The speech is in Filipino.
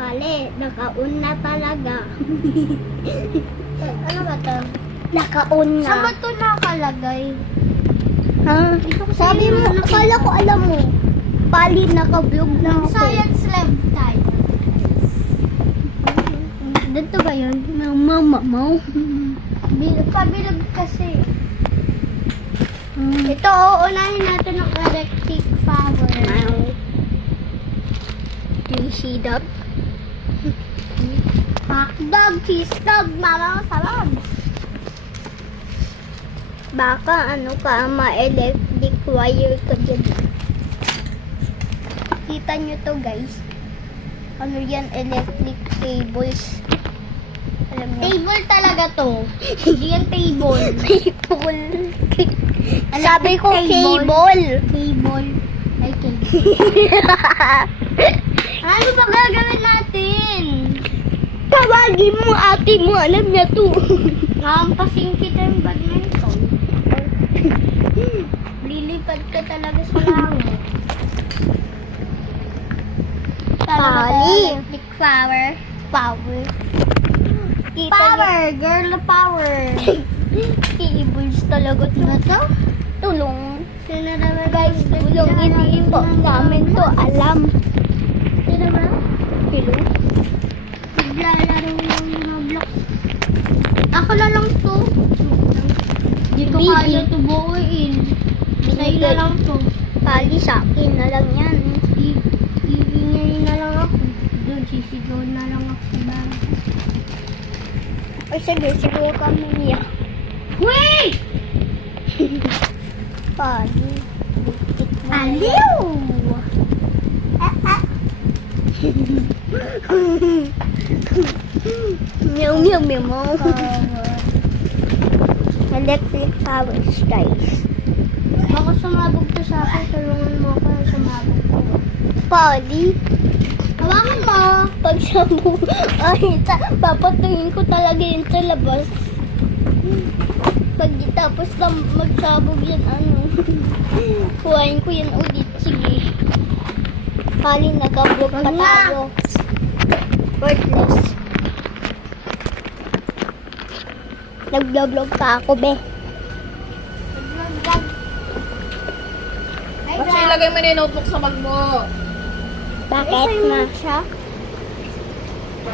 Pali, naka-on na talaga. Ano ba to? Naka-on na. Saan ba ito nakalagay? Ha? Sabi mo, akala ko alam mo. Pali, naka-vlog na ako. Science lab tayo. Dito ba yun? Mama mo? Pabilog kasi. Ito, uunahin natin ng electric power. Do you see that? Hotdog, cheese dog, mama sarap. Baka ano ka, ma-electric wire ka dyan. Kita nyo to guys. Ano yan, electric cables. Alam mo? Table talaga to. Hindi yan table. Cable. Sabi ko cable. Cable. Ay, cable. Ano ba gagawin natin? Tawagin mo ate mo, alam niya to. Nakampasin kita yung badminton. Lilipad ka talaga sa langit. Pali. Electric power. Power. Kita Power! Girl power! Cables talaga to. Ano to? Tulong. Sino naman? Guys, tulong hindi po namin to alam. Sino ba? Hello? Naglalaro ng mga blocks. Ako na lang to. Hindi ko Bibi. kaya to buuin. Sa'yo na lang to. Pali sa akin na lang yan. Iingay na lang ako. Doon, sisigaw na lang ako sa bahay. O sige, siguro kami niya. Wait! Pali. Aliw! Meow meow meow meow. Electric powers guys. Baka sumabog to sa akin. Tulungan mo ako na sumabog to. Pali. Hawakan mo! Pag sabog, ay, papatuyin ko talaga yun sa labas. Pag di tapos na magsabog yan, ano, kuhain ko yan ulit. Sige. Pali, nag-vlog pa Wag na. tayo. Worthless. Nag-vlog pa ako, be. Ay, Kasi ilagay mo na yung notebook sa bag mo. Bakit na? siya?